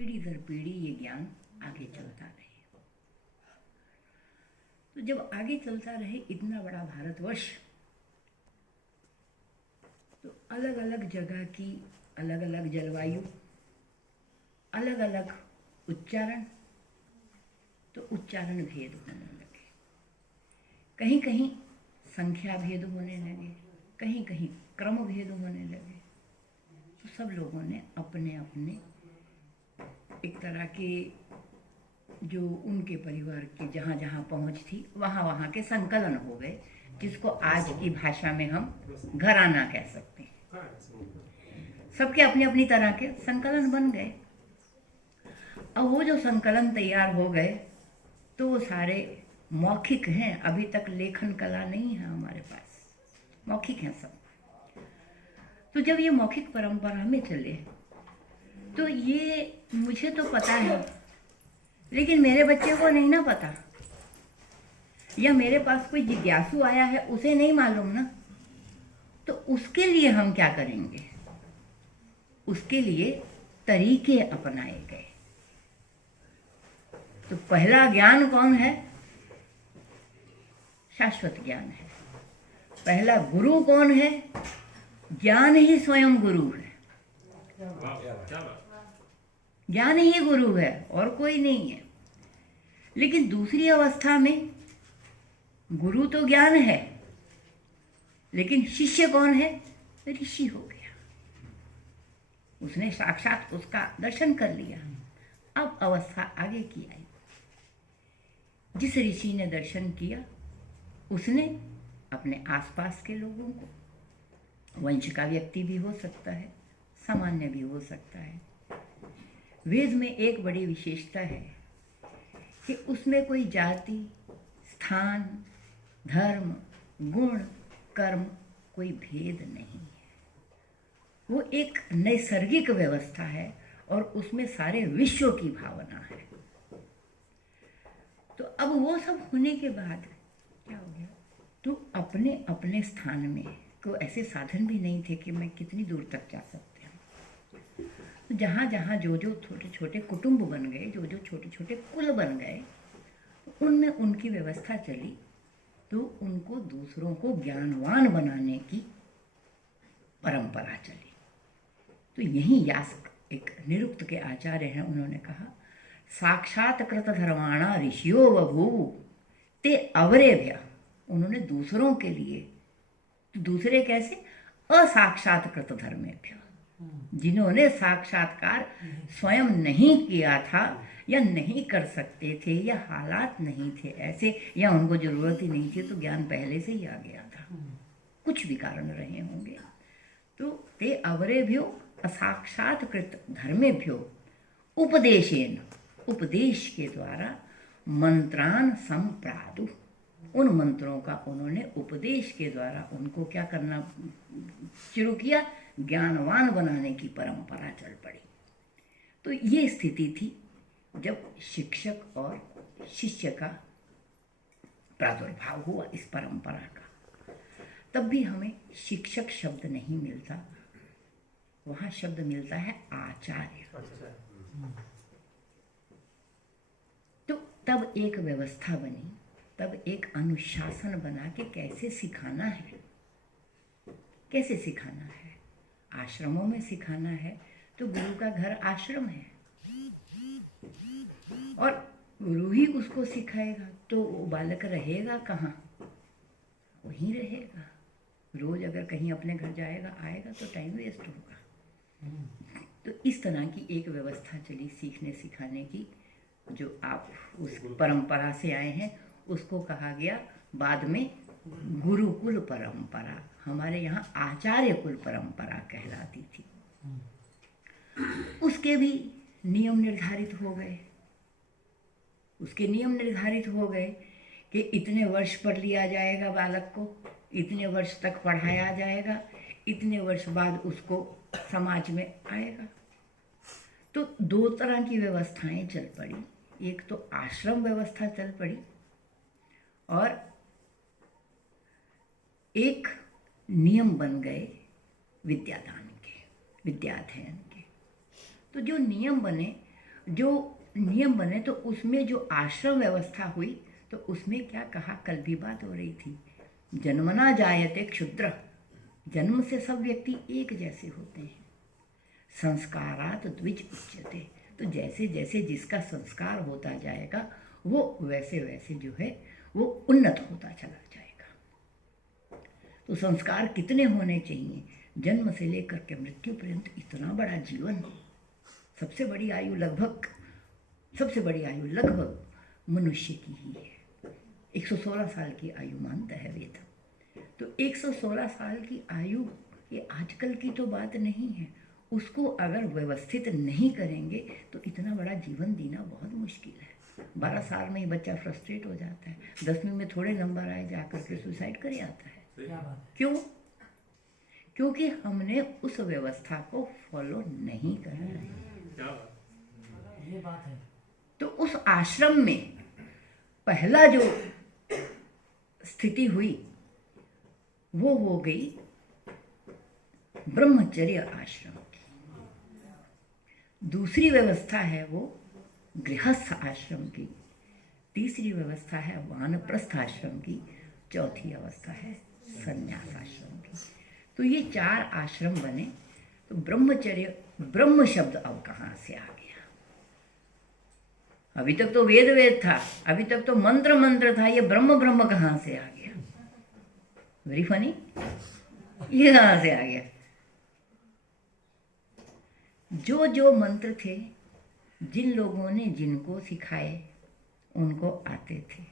पीढ़ी दर पीढ़ी ये ज्ञान आगे चलता रहे। तो जब आगे चलता रहे इतना बड़ा भारतवर्ष, तो अलग अलग जगह की अलग अलग जलवायु, अलग अलग उच्चारण, तो उच्चारण भेद होने लगे। कहीं कहीं संख्या भेद होने लगे, कहीं कहीं क्रम भेद होने लगे। तो सब लोगों ने अपने अपने एक तरह के जो उनके परिवार की जहाँ जहाँ पहुँच थी वहाँ वहाँ के संकलन हो गए, जिसको आज की भाषा में हम घराना कह सकते हैं। सबके अपनी अपनी तरह के संकलन बन गए। अब वो जो संकलन तैयार हो गए तो वो सारे मौखिक हैं, अभी तक लेखन कला नहीं है हमारे पास, मौखिक हैं सब। तो जब ये मौखिक परंपरा में चले तो ये मुझे तो पता है, लेकिन मेरे बच्चे को नहीं ना पता, या मेरे पास कोई जिज्ञासु आया है उसे नहीं मालूम ना। तो उसके लिए हम क्या करेंगे? उसके लिए तरीके अपनाए गए। तो पहला ज्ञान कौन है? शाश्वत ज्ञान है। पहला गुरु कौन है? ज्ञान ही स्वयं गुरु है। ज्ञान ही गुरु है और कोई नहीं है। लेकिन दूसरी अवस्था में गुरु तो ज्ञान है, लेकिन शिष्य कौन है? ऋषि हो गया। उसने साक्षात उसका दर्शन कर लिया। अब अवस्था आगे की आई। जिस ऋषि ने दर्शन किया उसने अपने आसपास के लोगों को, वंश का व्यक्ति भी हो सकता है, सामान्य भी हो सकता है। वेद में एक बड़ी विशेषता है कि उसमें कोई जाति, स्थान, धर्म, गुण, कर्म, कोई भेद नहीं है। वो एक नैसर्गिक व्यवस्था है और उसमें सारे विश्व की भावना है। तो अब वो सब होने के बाद क्या हो गया? तो अपने अपने स्थान में कोई ऐसे साधन भी नहीं थे कि मैं कितनी दूर तक जा सकते हैं। तो जहाँ जहाँ जो जो छोटे छोटे कुटुंब बन गए, जो जो छोटे छोटे कुल बन गए, उनमें उनकी व्यवस्था चली। तो उनको दूसरों को ज्ञानवान बनाने की परंपरा चली। तो यही यास्क एक निरुक्त के आचार्य हैं, उन्होंने कहा साक्षात कृत धर्माणा ऋषियो बभूवु ते अवरेभ्य। उन्होंने दूसरों के लिए, दूसरे कैसे? असाक्षात्कृत धर्मेभ्य, जिन्होंने साक्षात्कार स्वयं नहीं किया था या नहीं कर सकते थे या हालात नहीं थे ऐसे, या उनको जरूरत ही नहीं थी, तो ज्ञान पहले से ही आ गया था, कुछ भी कारण रहे होंगे। तो ते अवरेभ्यो असाक्षात्कृत धर्मेभ्यो उपदेशेन, उपदेश के द्वारा मंत्रान संप्रादु, उन मंत्रों का उन्होंने उपदेश के द्वारा उनको क्या करना शुरू किया? ज्ञानवान बनाने की परंपरा चल पड़ी। तो ये स्थिति थी जब शिक्षक और शिष्य का प्रादुर्भाव हुआ इस परंपरा का। तब भी हमें शिक्षक शब्द नहीं मिलता, वहाँ शब्द मिलता है आचार्य। तो तब एक व्यवस्था बनी, तब एक अनुशासन बना कि कैसे सिखाना है, कैसे सिखाना है। आश्रमों में सिखाना है तो गुरु का घर आश्रम है और गुरु ही उसको सिखाएगा, तो वो बालक रहेगा कहाँ? वहीं रहेगा। रोज अगर कहीं अपने घर जाएगा आएगा तो टाइम वेस्ट होगा। तो इस तरह की एक व्यवस्था चली सीखने सिखाने की, जो आप उस परंपरा से आए हैं, उसको कहा गया बाद में गुरुकुल परंपरा। हमारे यहाँ आचार्य कुल परंपरा कहलाती थी। उसके भी नियम निर्धारित हो गए। उसके नियम निर्धारित हो गए कि इतने वर्ष पढ़ लिया जाएगा बालक को, इतने वर्ष तक पढ़ाया जाएगा, इतने वर्ष बाद उसको समाज में आएगा। तो दो तरह की व्यवस्थाएं चल पड़ी। एक तो आश्रम व्यवस्था चल पड़ी और एक नियम बन गए विद्यादान के, विद्याध्ययन के। तो जो नियम बने जो नियम बने तो उसमें जो आश्रम व्यवस्था हुई तो उसमें क्या कहा, कल भी बात हो रही थी, जन्मना जायते क्षुद्र, जन्म से सब व्यक्ति एक जैसे होते हैं, संस्कारात द्विज उच्यते, तो जैसे जैसे जिसका संस्कार होता जाएगा वो वैसे वैसे जो है वो उन्नत होता चला जाएगा। तो संस्कार कितने होने चाहिए, जन्म से लेकर के मृत्यु पर्यंत इतना बड़ा जीवन, सबसे बड़ी आयु लगभग मनुष्य की ही है। 116 साल की आयु मानता है वेद। तो 116 साल की आयु ये आजकल की तो बात नहीं है, उसको अगर व्यवस्थित नहीं करेंगे तो इतना बड़ा जीवन जीना बहुत मुश्किल है। 12 साल में ही बच्चा फ्रस्ट्रेट हो जाता है, 10वीं में थोड़े नंबर आए जाकर के सुसाइड कर आता है। क्यों? क्योंकि हमने उस व्यवस्था को फॉलो नहीं करा। ये बात है। तो उस आश्रम में पहला जो स्थिति हुई वो हो गई ब्रह्मचर्य आश्रम की, दूसरी व्यवस्था है वो गृहस्थ आश्रम की, तीसरी व्यवस्था है वानप्रस्थ आश्रम की, चौथी अवस्था है संन्यास आश्रम की। तो ये 4 आश्रम बने। तो ब्रह्मचर्य, ब्रह्म शब्द अब कहाँ से आ गया? अभी तक तो वेद वेद था, अभी तक तो मंत्र मंत्र था, ये ब्रह्म ब्रह्म कहाँ से आ गया? वेरी फनी, ये कहाँ से आ गया? जो जो मंत्र थे, जिन लोगों ने जिनको सिखाए उनको आते थे।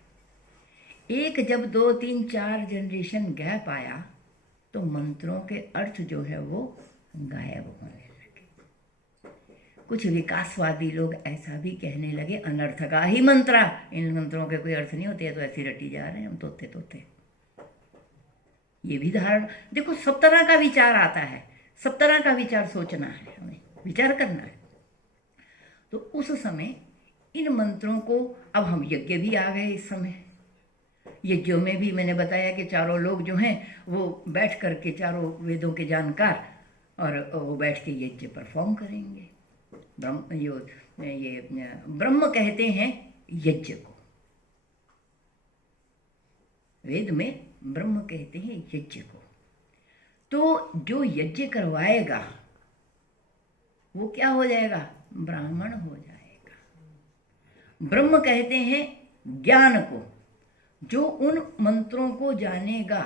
एक जब 2, 3, 4 जनरेशन गैप आया तो मंत्रों के अर्थ जो है वो गायब होने लगे। कुछ विकासवादी लोग ऐसा भी कहने लगे, अनर्थ का ही मंत्र, इन मंत्रों के कोई अर्थ नहीं होते, तो ऐसे रटी जा रहे हैं हम तोते तोते। ये भी धारण, देखो सब तरह का विचार आता है, सब तरह का विचार सोचना है, हमें विचार करना है। तो उस समय इन मंत्रों को, अब हम यज्ञ भी आ गए इस समय, यज्ञों में भी मैंने बताया कि चारों लोग जो हैं वो बैठ करके, चारों वेदों के जानकार, और वो बैठ के यज्ञ परफॉर्म करेंगे। ये ब्रह्म कहते हैं यज्ञ को, वेद में ब्रह्म कहते हैं यज्ञ को। तो जो यज्ञ करवाएगा वो क्या हो जाएगा? ब्राह्मण हो जाएगा। ब्रह्म कहते हैं ज्ञान को, जो उन मंत्रों को जानेगा,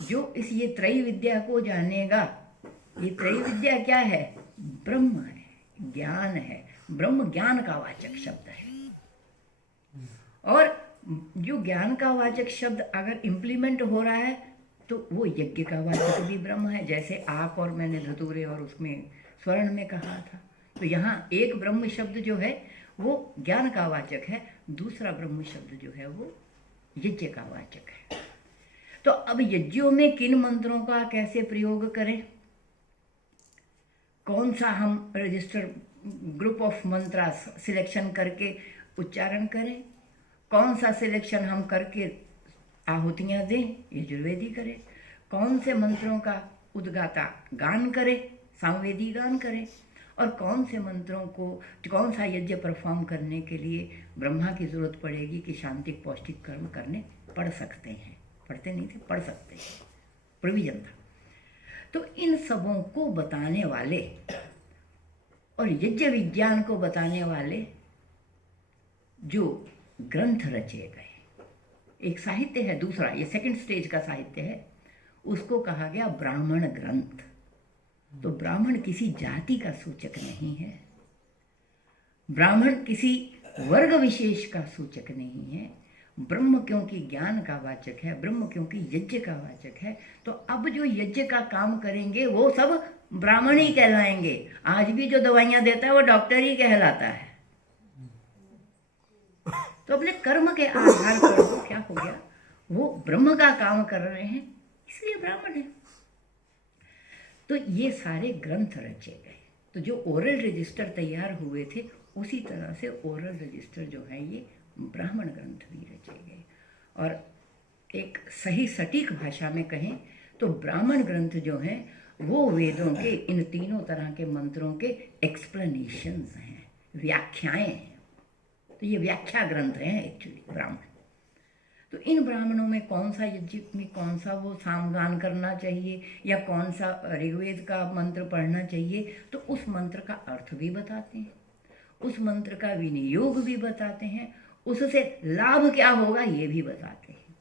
जो ये त्रयी विद्या को जानेगा। ये त्रयी विद्या क्या है? ब्रह्म है, ज्ञान है। ब्रह्म ज्ञान का वाचक शब्द है, और जो ज्ञान का वाचक शब्द अगर इम्प्लीमेंट हो रहा है तो वो यज्ञ का वाचक भी ब्रह्म है। जैसे आप और मैंने धतूरे और उसमें स्वर्ण में कहा था, तो यहाँ एक ब्रह्म शब्द जो है वो ज्ञान का वाचक है, दूसरा ब्रह्म शब्द जो है वो यज्ञ का वाचक है। तो अब यज्ञों में किन मंत्रों का कैसे प्रयोग करें, कौन सा हम रजिस्टर ग्रुप ऑफ मंत्र सिलेक्शन करके उच्चारण करें, कौन सा सिलेक्शन हम करके आहुतियाँ दें, यजुर्वेदी करें, कौन से मंत्रों का उद्गाता गान करें, सामवेदी गान करें, और कौन से मंत्रों को, कौन सा यज्ञ परफॉर्म करने के लिए ब्रह्मा की जरूरत पड़ेगी कि शांतिक पौष्टिक कर्म करने पड़ सकते हैं, पढ़ते नहीं थे, पढ़ सकते हैं, प्रोविजन था। तो इन सबों को बताने वाले और यज्ञ विज्ञान को बताने वाले जो ग्रंथ रचे गए, एक साहित्य है, दूसरा ये सेकंड स्टेज का साहित्य है, उसको कहा गया ब्राह्मण ग्रंथ। तो ब्राह्मण किसी जाति का सूचक नहीं है, ब्राह्मण किसी वर्ग विशेष का सूचक नहीं है। ब्रह्म क्योंकि ज्ञान का वाचक है, ब्रह्म क्योंकि यज्ञ का वाचक है, तो अब जो यज्ञ का काम करेंगे वो सब ब्राह्मण ही कहलाएंगे। आज भी जो दवाइयाँ देता है वो डॉक्टर ही कहलाता है। तो अपने कर्म के आधार पर वो क्या हो गया, वो ब्रह्म का काम कर रहे हैं, इसलिए ब्राह्मण है। तो ये सारे ग्रंथ रचे गए। तो जो ओरल रजिस्टर तैयार हुए थे उसी तरह से ओरल रजिस्टर जो है ये ब्राह्मण ग्रंथ भी रचे गए। और एक सही सटीक भाषा में कहें तो ब्राह्मण ग्रंथ जो हैं वो वेदों के इन तीनों तरह के मंत्रों के एक्सप्लेनेशंस हैं, व्याख्याएं हैं। तो ये व्याख्या ग्रंथ हैं एक्चुअली ब्राह्मण। तो इन ब्राह्मणों में कौन सा यज्ञ में कौन सा वो सामगान करना चाहिए या कौन सा ऋग्वेद का मंत्र पढ़ना चाहिए, तो उस मंत्र का अर्थ भी बताते हैं, उस मंत्र का विनियोग भी बताते हैं, उससे लाभ क्या होगा ये भी बताते हैं।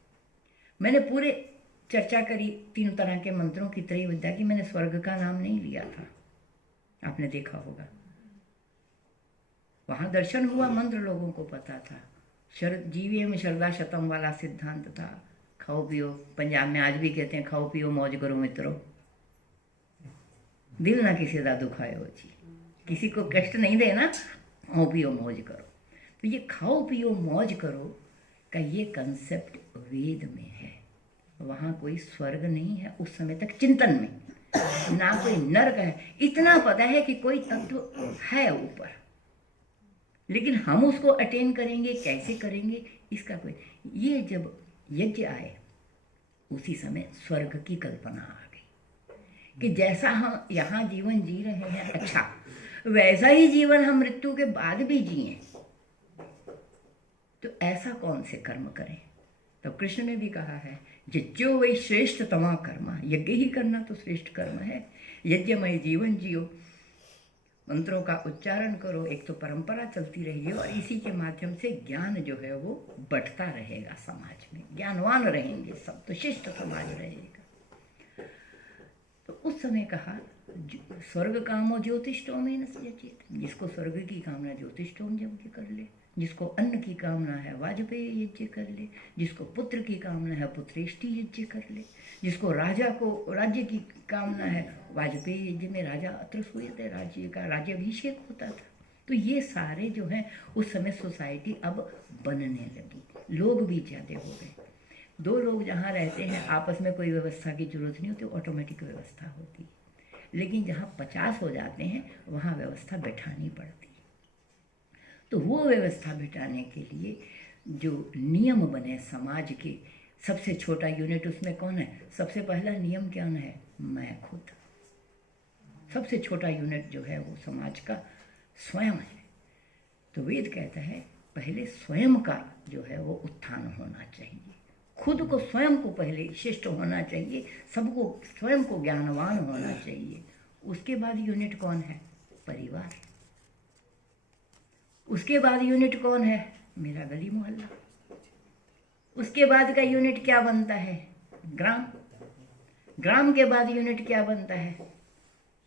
मैंने पूरे चर्चा करी 3 तरह के मंत्रों की त्रय विद्या की। मैंने स्वर्ग का नाम नहीं लिया था, आपने देखा होगा। वहाँ दर्शन हुआ, मंत्र लोगों को पता था। जीवे में शरदा शतम वाला सिद्धांत था। खाओ पियो, पंजाब में आज भी कहते हैं खाओ पियो मौज करो मित्रों, दिल ना किसी का दुखायो जी, किसी को कष्ट नहीं देना, खाओ पियो मौज करो। तो ये खाओ पियो मौज करो का ये कंसेप्ट वेद में है। वहाँ कोई स्वर्ग नहीं है उस समय तक चिंतन में, ना कोई नर्क है। इतना पता है कि कोई तत्व है ऊपर, लेकिन हम उसको अटेन करेंगे कैसे करेंगे इसका कोई। ये जब यज्ञ आए उसी समय स्वर्ग की कल्पना आ गई कि जैसा हम यहाँ जीवन जी रहे हैं, अच्छा वैसा ही जीवन हम मृत्यु के बाद भी जिए। तो ऐसा कौन से कर्म करें? तो कृष्ण ने भी कहा है यज्ञो वही श्रेष्ठ तमा कर्म, यज्ञ ही करना तो श्रेष्ठ कर्म है। यज्ञमय जीवन जियो, मंत्रों का उच्चारण करो, एक तो परंपरा चलती रहेगी और इसी के माध्यम से ज्ञान जो है वो बढ़ता रहेगा, समाज में ज्ञानवान रहेंगे सब, तो शिष्ट समाज रहेगा। तो उस समय कहा स्वर्ग कामो ज्योतिष्टोमेन सचेत, जिसको स्वर्ग की कामना ज्योतिष्टोम यज्ञ कर ले, जिसको अन्न की कामना है वाजपेय यज्ञ कर ले, जिसको पुत्र की कामना है पुत्रेष्टि यज्ञ कर ले, जिसको राजा को राज्य की कामना है वाजपेय यज्ञ में राजा अत्रस हुए थे, राज्य का राज्याभिषेक होता था। तो ये सारे जो हैं उस समय सोसाइटी अब बनने लगी, लोग भी ज़्यादा हो गए। 2 लोग जहाँ रहते हैं आपस में कोई व्यवस्था की जरूरत नहीं होती, ऑटोमेटिक व्यवस्था होती है। लेकिन जहाँ 50 हो जाते हैं वहाँ व्यवस्था बैठानी पड़ती है। तो वो व्यवस्था बिठाने के लिए जो नियम बने समाज के, सबसे छोटा यूनिट उसमें कौन है? सबसे पहला नियम क्या है? मैं खुद। सबसे छोटा यूनिट जो है वो समाज का स्वयं है। तो वेद कहता है पहले स्वयं का जो है वो उत्थान होना चाहिए, खुद को स्वयं को पहले शिष्ट होना चाहिए, सबको स्वयं को ज्ञानवान होना चाहिए। उसके बाद यूनिट कौन है? परिवार। उसके बाद यूनिट कौन है? मेरा गली मोहल्ला। उसके बाद का यूनिट क्या बनता है? ग्राम। ग्राम के बाद यूनिट क्या बनता है?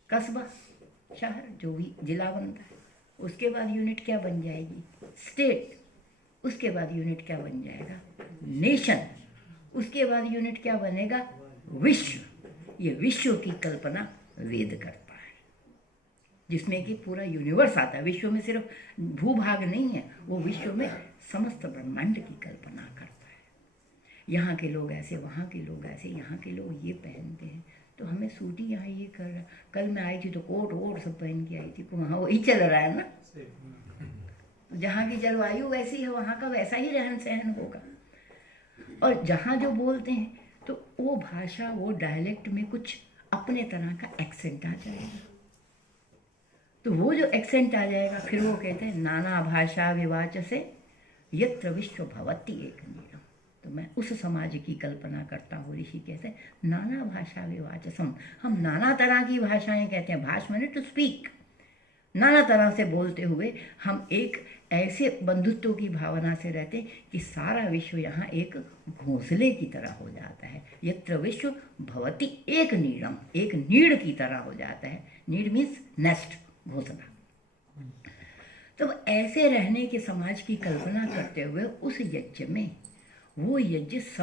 कस्बा, शहर, जो भी जिला बनता है। उसके बाद यूनिट क्या बन जाएगी? स्टेट। उसके बाद यूनिट क्या बन जाएगा? नेशन। उसके बाद यूनिट क्या बनेगा? विश्व। ये विश्व की कल्पना वेद करता है, जिसमें कि पूरा यूनिवर्स आता है। विश्व में सिर्फ भूभाग नहीं है, वो विश्व में समस्त ब्रह्मांड की कल्पना करता है। यहाँ के लोग ऐसे, वहाँ के लोग ऐसे, यहाँ के लोग ये पहनते हैं तो हमें सूटी यहाँ ये कर रहा। कल मैं आई थी तो कोट वोट सब पहन के आई थी, तो वहाँ वही चल रहा है ना। जहाँ की जलवायु वैसी है वहाँ का वैसा ही रहन सहन होगा। और जहाँ जो बोलते हैं तो वो भाषा, वो डायलेक्ट में कुछ अपने तरह का एक्सेंट आ जाएगा। तो वो जो एक्सेंट आ जाएगा फिर वो कहते हैं नाना भाषा विवाच से यत्र विश्व भवति एक नीरम। तो मैं उस समाज की कल्पना करता हूँ। ऋषि कहते हैं नाना भाषा विवाचसम, हम नाना तरह की भाषाएं कहते हैं। भाष माने टू स्पीक, नाना तरह से बोलते हुए हम एक ऐसे बंधुत्व की भावना से रहते कि सारा विश्व यहाँ एक घोंसले की तरह हो जाता है। यत्र विश्व भवति एक नीड़म, एक नीड़ की तरह हो जाता है। नीड़ मीन्स नेस्ट, घोंसला। तो ऐसे रहने के समाज की कल्पना करते हुए उस यज्ञ में, वो यज्ञ सब